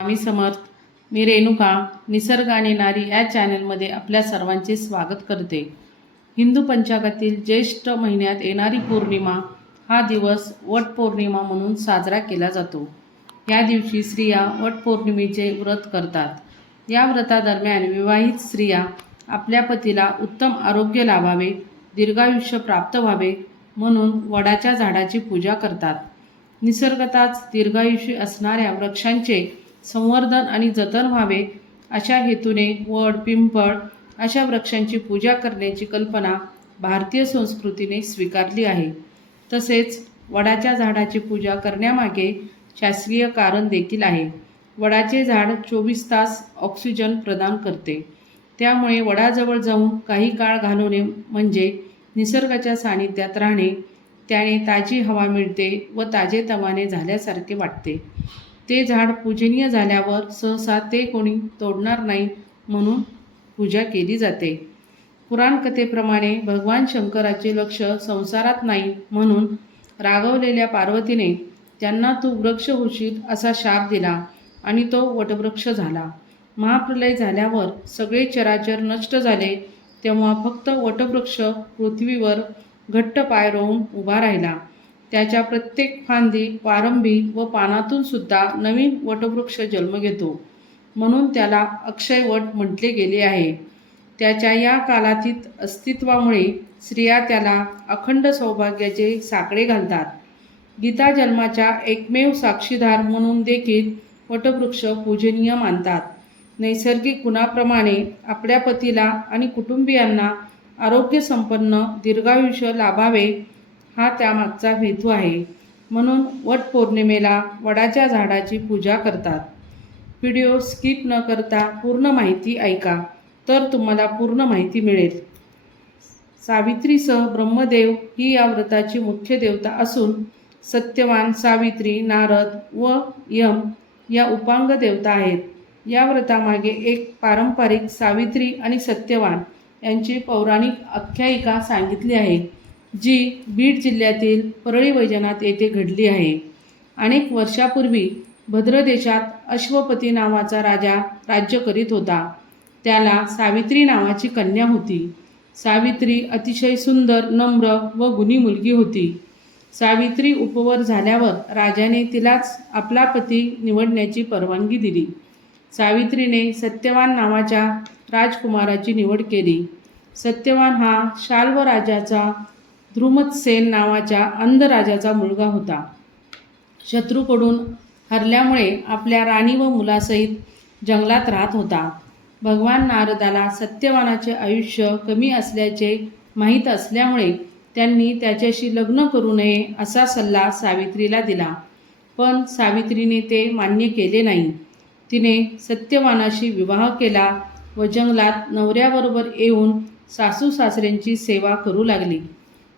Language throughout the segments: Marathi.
आम्ही समर्थ मी रेणुका निसर्ग आणि नारी या चॅनलमध्ये आपल्या सर्वांचे स्वागत करते. हिंदू पंचांगातील ज्येष्ठ महिन्यात येणारी पौर्णिमा हा दिवस वटपौर्णिमा म्हणून साजरा केला जातो. या दिवशी स्त्रिया वटपौर्णिमेचे व्रत करतात. या व्रतादरम्यान विवाहित स्त्रिया आपल्या पतीला उत्तम आरोग्य लाभावे दीर्घायुष्य प्राप्त व्हावे म्हणून वडाच्या झाडाची पूजा करतात. निसर्गताच दीर्घायुष्य असणाऱ्या वृक्षांचे संवर्धन आणि जतन व्हावे अशा हेतूने वड पिंपळ अशा वृक्षांची पूजा करण्याची कल्पना भारतीय संस्कृतीने स्वीकारली आहे. तसेच वडाच्या झाडाची पूजा करण्यामागे शास्त्रीय कारण देखील आहे. वडाचे झाड चोवीस तास ऑक्सिजन प्रदान करते. त्यामुळे वडाजवळ जाऊन काही काळ घालवणे म्हणजे निसर्गाच्या सानिध्यात राहणे त्याने ताजी हवा मिळते व ताजेतवाने झाल्यासारखे वाटते. ते झाड पूजनीय झाल्यावर सहसा ते कोणी तोडणार नाही म्हणून पूजा केली जाते. पुराणकथेप्रमाणे भगवान शंकराचे लक्ष संसारात नाही म्हणून रागवलेल्या पार्वतीने त्यांना तू वृक्ष होशील असा शाप दिला आणि तो वटवृक्ष झाला. महाप्रलय झाल्यावर सगळे चराचर नष्ट झाले तेव्हा फक्त वटवृक्ष पृथ्वीवर घट्ट पाय रोवून उभा राहिला. त्याच्या प्रत्येक फांदी पारंबी व पानातून सुद्धा नवीन वटवृक्ष जन्म घेतो. म्हणून त्याला अक्षय वट म्हटले गेले आहे. त्याच्या या कालातीत अस्तित्वामुळे स्त्रिया त्याला अखंड सौभाग्याचे साकडे घालतात. गीता जन्माच्या एकमेव साक्षीदार म्हणून देखील वटवृक्ष पूजनीय मानतात. नैसर्गिक गुणाप्रमाणे आपल्या पतीला आणि कुटुंबियांना आरोग्यसंपन्न दीर्घायुष्य लाभावे हा त्यामागचा हेतू आहे. म्हणून वटपौर्णिमेला वडाच्या झाडाची पूजा करतात. व्हिडिओ स्किप न करता पूर्ण माहिती ऐका तर तुम्हाला पूर्ण माहिती मिळेल. सावित्रीसह ब्रह्मदेव ही या व्रताची मुख्य देवता असून सत्यवान सावित्री नारद व यम या उपांग देवता आहेत. या व्रतामागे एक पारंपरिक सावित्री आणि सत्यवान यांची पौराणिक आख्यायिका सांगितली आहे. जी बीड जिल्ह्यातील परळी वैजनाथ येथे घडली आहे. अनेक वर्षापूर्वी भद्रदेशात अश्वपती नावाचा राजा राज्य करीत होता. त्याला सावित्री नावाची कन्या होती. सावित्री अतिशय सुंदर नम्र व गुणी मुलगी होती. सावित्री उपवर झाल्यावर राजाने तिलाच आपला पती निवडण्याची परवानगी दिली. सावित्रीने सत्यवान नावाच्या राजकुमाराची निवड केली. सत्यवान हा शाल्व राजाचा ध्रुमतसेन नावाच्या अंध राजाचा मुलगा होता. शत्रूकडून हरल्यामुळे आपल्या राणी व मुलासहित जंगलात राहत होता. भगवान नारदाला सत्यवानाचे आयुष्य कमी असल्याचे माहीत असल्यामुळे त्यांनी त्याच्याशी लग्न करू नये असा सल्ला सावित्रीला दिला. पण सावित्रीने ते मान्य केले नाही. तिने सत्यवानाशी विवाह केला व जंगलात नवऱ्याबरोबर येऊन सासू सासऱ्यांची सेवा करू लागली.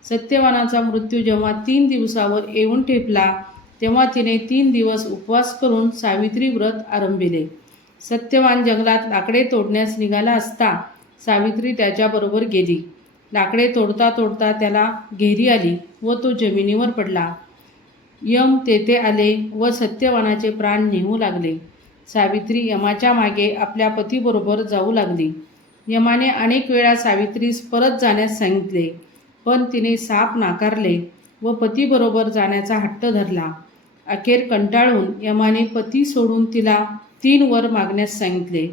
सत्यवानाचा मृत्यू जेव्हा तीन दिवसावर येऊन ठेपला तेव्हा तिने तीन दिवस उपवास करून सावित्री व्रत आरंभिले. सत्यवान जंगलात लाकडे तोडण्यास निघाला असता सावित्री त्याच्याबरोबर गेली. लाकडे तोडता तोडता त्याला घेरी आली व तो जमिनीवर पडला. यम तेथे आले व सत्यवानाचे प्राण नेऊ लागले. सावित्री यमाच्या मागे आपल्या पतीबरोबर जाऊ लागली. यमाने अनेक वेळा सावित्रीस परत जाण्यास सांगितले. पण तिने साप नाकारले व पतीबरोबर जाण्याचा हट्ट धरला. अखेर कंटाळून यमाने पती सोडून तिला तीन वर मागण्यास सांगितले.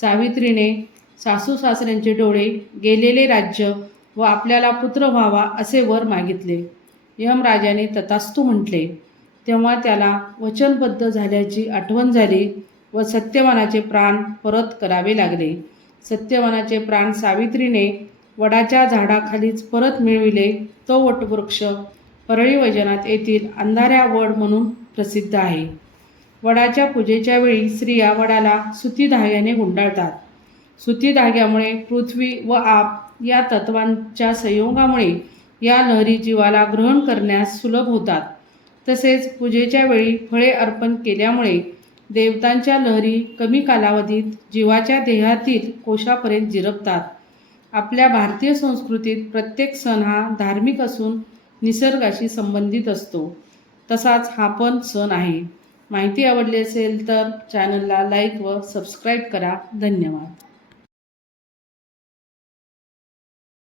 सावित्रीने सासू सासऱ्यांचे डोळे गेलेले राज्य व आपल्याला पुत्र व्हावा असे वर मागितले. यमराजाने ततास्तू म्हटले तेव्हा त्याला वचनबद्ध झाल्याची आठवण झाली व सत्यवानाचे प्राण परत करावे लागले. सत्यवानाचे प्राण सावित्रीने वडाच्या झाडाखालीच परत मिळविले तो वटवृक्ष परळी वैजनाथ येथील अंधाऱ्या वड म्हणून प्रसिद्ध आहे. वडाच्या पूजेच्या वेळी स्त्रिया वडाला सुती धाग्याने गुंडाळतात. सुती धाग्यामुळे पृथ्वी व आप या तत्वांच्या संयोगामुळे या लहरी जीवाला ग्रहण करण्यास सुलभ होतात. तसेच पूजेच्या वेळी फळे अर्पण केल्यामुळे देवतांच्या लहरी कमी कालावधीत जीवाच्या देहातील कोशापर्यंत जिरपतात. आपल्या भारतीय संस्कृतीत प्रत्येक सण हा धार्मिक असून निसर्गाशी संबंधित असतो. तसाच हा पण सण आहे. माहिती आवडली असेल तर चॅनलला लाईक व सबस्क्राईब करा. धन्यवाद.